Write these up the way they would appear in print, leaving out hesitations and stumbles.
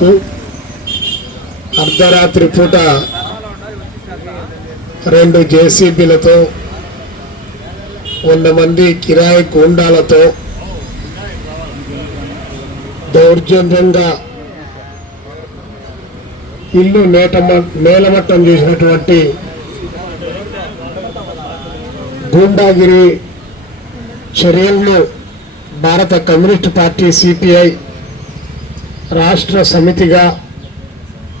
మేరకు అర్ధరాత్రి పూట 2 జేసీబీలతో 100 మంది కిరాయి గూండాలతో దౌర్జన్యంగా ఇల్లు నేలమట్టం చేసినటువంటి గూండాగిరి చర్యలను భారత కమ్యూనిస్ట్ పార్టీ సిపిఐ రాష్ట్ర సమితిగా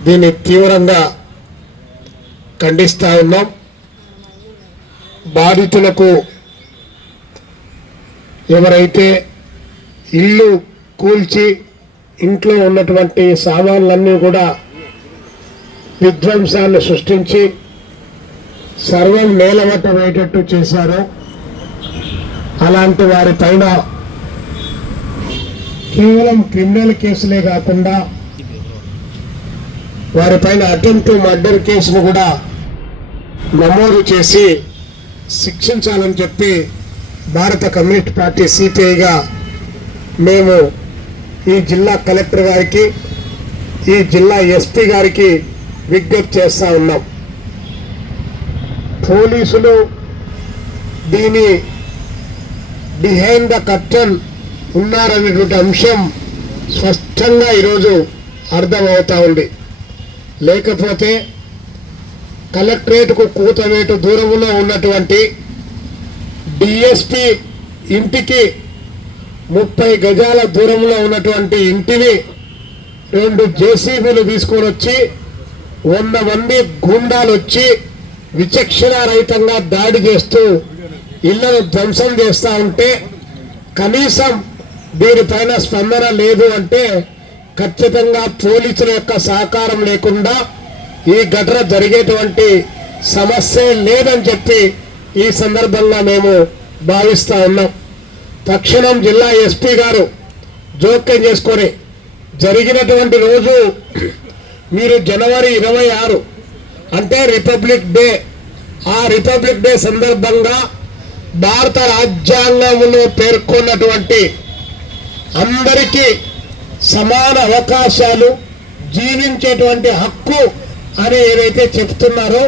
దీన్ని తీవ్రంగా ఖండిస్తా ఉన్నాం. బాధితులకు ఎవరైతే ఇల్లు కూల్చి ఇంట్లో ఉన్నటువంటి సామాన్లన్నీ కూడా విధ్వంసాన్ని సృష్టించి సర్వం నేలమట్టమయ్యేటట్టు చేశారో అలాంటి వారి పైన కేవలం క్రిమినల్ కేసులే కాకుండా వారిపైన అటెంప్ట్ మర్డర్ కేసును కూడా నమోదు చేసి శిక్షించాలని చెప్పి భారత కమ్యూనిస్ట్ పార్టీ సిపిఐగా మేము ఈ జిల్లా కలెక్టర్ గారికి ఈ జిల్లా ఎస్పీ గారికి విజ్ఞప్తి చేస్తూ ఉన్నాం. పోలీసులు దీని బిహైండ్ ద కర్టన్ ఉన్నారనేటువంటి అంశం స్పష్టంగా ఈరోజు అర్థమవుతా ఉంది. లేకపోతే కలెక్టరేట్కు కూతవేటు దూరంలో ఉన్నటువంటి డిఎస్పీ ఇంటికి 30 గజాల దూరంలో ఉన్నటువంటి ఇంటిని 2 జేసీబీలు తీసుకొని వచ్చి 100 మంది గూండాలు వచ్చి విచక్షణారహితంగా దాడి చేస్తూ ఇళ్లను ధ్వంసం చేస్తూ ఉంటే కనీసం దీనిపైన స్పందన లేదు అంటే ఖచ్చితంగా పోలీసుల యొక్క సహకారం లేకుండా ఈ ఘటన జరిగేటువంటి సమస్య లేదని చెప్పి ఈ సందర్భంగా మేము భావిస్తూ ఉన్నాం. తక్షణం జిల్లా ఎస్పీ గారు జోక్యం చేసుకొని జరిగినటువంటి రోజు మీరు జనవరి 26 అంటే రిపబ్లిక్ డే, ఆ రిపబ్లిక్ డే సందర్భంగా భారత రాజ్యాంగంలో పేర్కొన్నటువంటి అందరికీ సమాన అవకాశాలు జీవించేటువంటి హక్కు అని ఏదైతే చెప్తున్నారో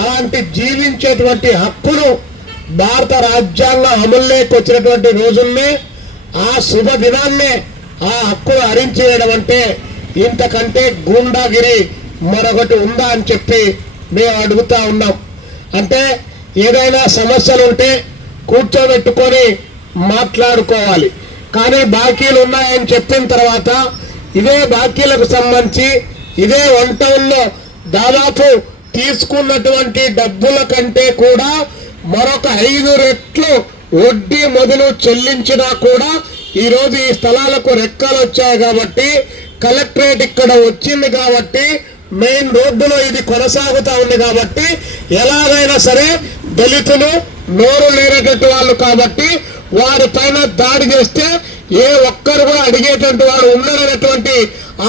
అలాంటి జీవించేటువంటి హక్కును భారత రాజ్యాంగం అమల్లోకి వచ్చినటువంటి రోజుల్నే ఆ శుభ దినాన్నే ఆ హక్కును హరించేయడం అంటే ఇంతకంటే గూండాగిరి మరొకటి ఉందా అని చెప్పి మేము అడుగుతా ఉన్నాం. అంటే ఏదైనా సమస్యలు ఉంటే కూర్చోబెట్టుకొని మాట్లాడుకోవాలి, కానీ బాకీలు ఉన్నాయని చెప్పిన తర్వాత ఇదే బాకీలకు సంబంధించి ఇదే 1 టౌన్లో దాదాపు తీసుకున్నటువంటి డబ్బుల కంటే కూడా మరొక 5 రెట్లు వడ్డీ మొదలు చెల్లించినా కూడా ఈరోజు ఈ స్థలాలకు రెక్కలు వచ్చాయి కాబట్టి కలెక్టరేట్ ఇక్కడ వచ్చింది కాబట్టి మెయిన్ రోడ్డులో ఇది కొనసాగుతా ఉంది కాబట్టి ఎలాగైనా సరే దళితులు నోరు లేనటువంటి వాళ్ళు కాబట్టి వారి పైన దాడి చేస్తే ఏ ఒక్కరు కూడా అడిగేటువంటి వాడు ఉండనటువంటి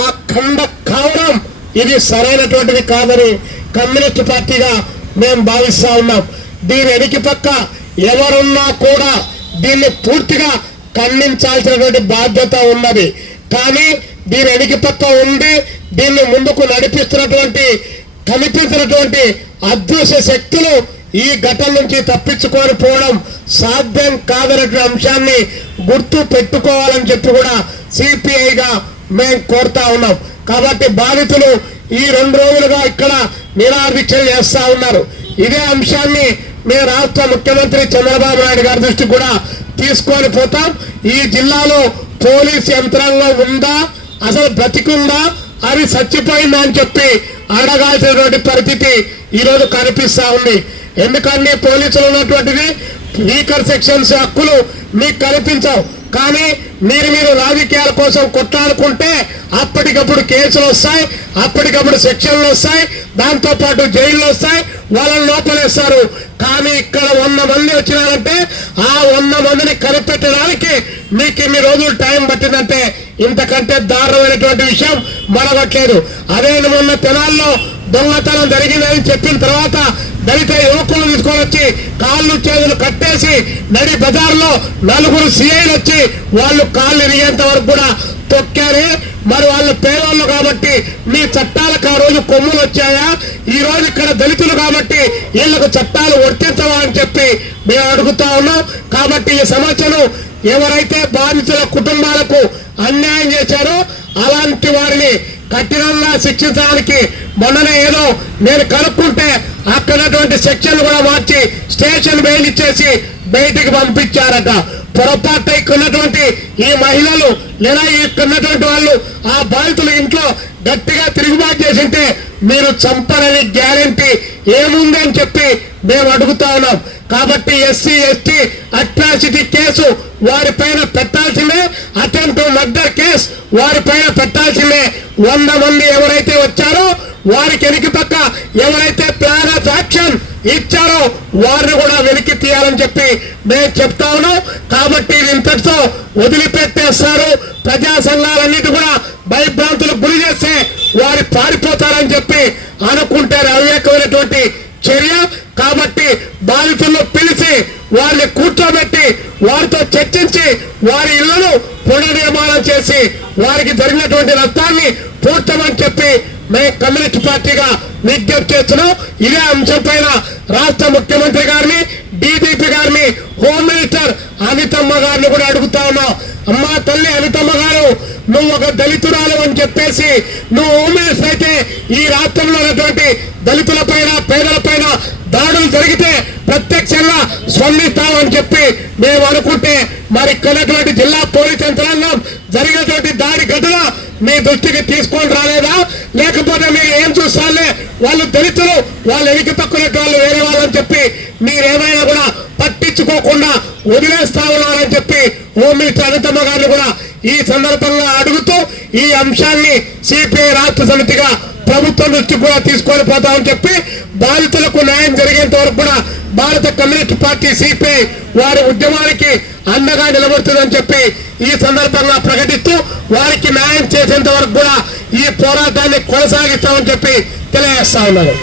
ఆ ఖండ కావడం ఇది సరైనటువంటిది కాదని కమ్యూనిస్ట్ పార్టీగా మేము భావిస్తా ఉన్నాం. దీని వెనక పక్క ఎవరున్నా కూడా దీన్ని పూర్తిగా ఖండించాల్సినటువంటి బాధ్యత ఉన్నది. కానీ దీని వెనక పక్క ఉండి దీన్ని ముందుకు నడిపిస్తున్నటువంటి కనిపించినటువంటి అదృశ్య శక్తులు ఈ ఘటన నుంచి తప్పించుకొని పోవడం సాధ్యం కాదనే అంశాన్ని గుర్తు పెట్టుకోవాలని చెప్పి కూడా సిపిఐగా మేము కోరుతా ఉన్నాం. కాబట్టి బాధితులు ఈ 2 రోజులుగా ఇక్కడ నిరాదీక్షలు చేస్తా ఉన్నారు. ఇదే అంశాన్ని మేము రాష్ట్ర ముఖ్యమంత్రి చంద్రబాబు నాయుడు గారి దృష్టికి కూడా తీసుకొని పోతాం. ఈ జిల్లాలో పోలీస్ యంత్రాంగం ఉందా, అసలు బ్రతికుందా, అది చచ్చిపోయిందా అని చెప్పి అడగాల్సినటువంటి పరిస్థితి ఈరోజు కనిపిస్తా ఉంది. ఎందుకంటే పోలీసులు ఉన్నటువంటిది వీకర్ సెక్షన్స్ హక్కులు మీకు కల్పించవు, కానీ మీరు రాజకీయాల కోసం కొట్లాడుకుంటే అప్పటికప్పుడు కేసులు వస్తాయి, అప్పటికప్పుడు సెక్షన్లు వస్తాయి, దాంతో పాటు జైళ్ళు వస్తాయి, వాళ్ళని లోపలేస్తారు. కానీ ఇక్కడ 100 మంది వచ్చినారంటే ఆ 100 మందిని కనిపెట్టడానికి మీకు ఇన్ని రోజులు టైం పట్టిందంటే ఇంతకంటే దారుణమైనటువంటి విషయం మరొకట్లేదు. అదే మొన్న తెనాల్లో దొంగతనం జరిగిందని చెప్పిన తర్వాత దళిత యువకులు తీసుకొని వచ్చి కాళ్ళు చేతులు కట్టేసి నడి బజార్లో 4 సిఐలు వచ్చి వాళ్ళు కాళ్ళు ఇరిగేంత వరకు కూడా తొక్కారు. మరి వాళ్ళు పేదవాళ్ళు కాబట్టి మీ చట్టాలకు ఆ రోజు కొమ్ములు వచ్చాయా? ఈ రోజు ఇక్కడ దళితులు కాబట్టి వీళ్ళకు చట్టాలు వర్తించవా అని చెప్పి మేము అడుగుతా ఉన్నాం. కాబట్టి ఈ సమస్యను ఎవరైతే బాధితుల కుటుంబాలకు అన్యాయం చేశారో అలాంటి వారిని కఠినంగా శిక్షించడానికి మొన్ననే ఏదో నేను కనుక్కుంటే అక్కడటువంటి సెక్షన్లు కూడా మార్చి స్టేషన్ బెయిల్ ఇచ్చేసి బయటికి పంపించారట. పొరపాటు ఇక్కడున్నటువంటి ఈ మహిళలు లేదా ఇక్కడున్నటువంటి వాళ్ళు ఆ బాధితుల ఇంట్లో గట్టిగా తిరుగుబాటు చేసింటే మీరు చంపరని గ్యారంటీ ఏముందని చెప్పి మేము అడుగుతా ఉన్నాం. కాబట్టి ఎస్సీ ఎస్టీ అట్రాసిటీ కేసు వారిపైన పెట్టాల్సిందే, అటెంప్ట్ మర్డర్ కేసు వారిపైన పెట్టాల్సిందే. 100 మంది ఎవరైతే వచ్చారో వారికి వెనక్కి పక్క ఎవరైతే ప్లాన్ ఆఫ్ యాక్షన్ ఇచ్చారో వారిని కూడా వెనక్కి తీయాలని చెప్పి మేము చెప్తా ఉన్నాం. కాబట్టి ఇది ఇంతటితో వదిలిపెట్టేస్తారు. ప్రజా సంఘాలన్నిటి కూడా భయభ్రాంతులకు గురి చేస్తే వారు పారిపోతారని చెప్పి అనుకుంటే అవివేకమైనటువంటి చర్య. కాబట్టి బాధితులను పిలిచి వారిని కూర్చోబెట్టి వారితో చర్చించి వారి ఇళ్లను పునర్నిర్మాణం చేసి వారికి జరిగినటువంటి నష్టాన్ని పూడ్చమని చెప్పి మేము కమ్యూనిస్ట్ పార్టీగా విజ్ఞప్తి చేస్తున్నాం. ఇదే అంశం పైన రాష్ట్ర ముఖ్యమంత్రి గారిని, డీజీపీ గారిని, హోమ్ మినిస్టర్ అనితమ్మ గారిని కూడా అడుగుతా ఉన్నాం. అమ్మా తల్లి అనితమ్మ గారు, నువ్వు ఒక దళితురాలు అని చెప్పేసి నువ్వు హోమ్ మినిస్టర్ అయితే ఈ రాష్ట్రంలో ఉన్నటువంటి దళితుల పైన పేదల పైన దాడులు జరిగితే ప్రత్యక్షంగా స్పందిస్తామని చెప్పి మేము అనుకుంటే మరి ఇక్కడటువంటి జిల్లా పోలీస్ యంత్రాంగం జరిగినటువంటి దాడి ఘటన మీ దృష్టికి తీసుకొని రాలేదా? లేకపోతే మీరు ఏం చూస్తాలే వాళ్ళు దళితులు వాళ్ళు వెనక్కి పక్కన వాళ్ళు వేరే వాళ్ళని చెప్పి మీరేమైనా కూడా పట్టించుకోకుండా వదిలేస్తా ఉన్నారని చెప్పి హోమ్ మినిస్టర్ అనితమ్మ గారిని కూడా ఈ సందర్భంగా అడుగుతూ ఈ అంశాన్ని సిపిఐ రాష్ట్ర సమితిగా ప్రభుత్వం దృష్టికి కూడా తీసుకొని పోతామని చెప్పి బాధితులకు న్యాయం జరిగేంత వరకు కూడా భారత కమ్యూనిస్ట్ పార్టీ సిపిఐ వారి ఉద్యమానికి అండగా నిలబడుతుందని చెప్పి ఈ సందర్భంగా ప్రకటిస్తూ వారికి న్యాయం చేసేంత వరకు కూడా ఈ పోరాటాన్ని కొనసాగిస్తామని చెప్పి తెలియజేస్తా ఉన్నారు.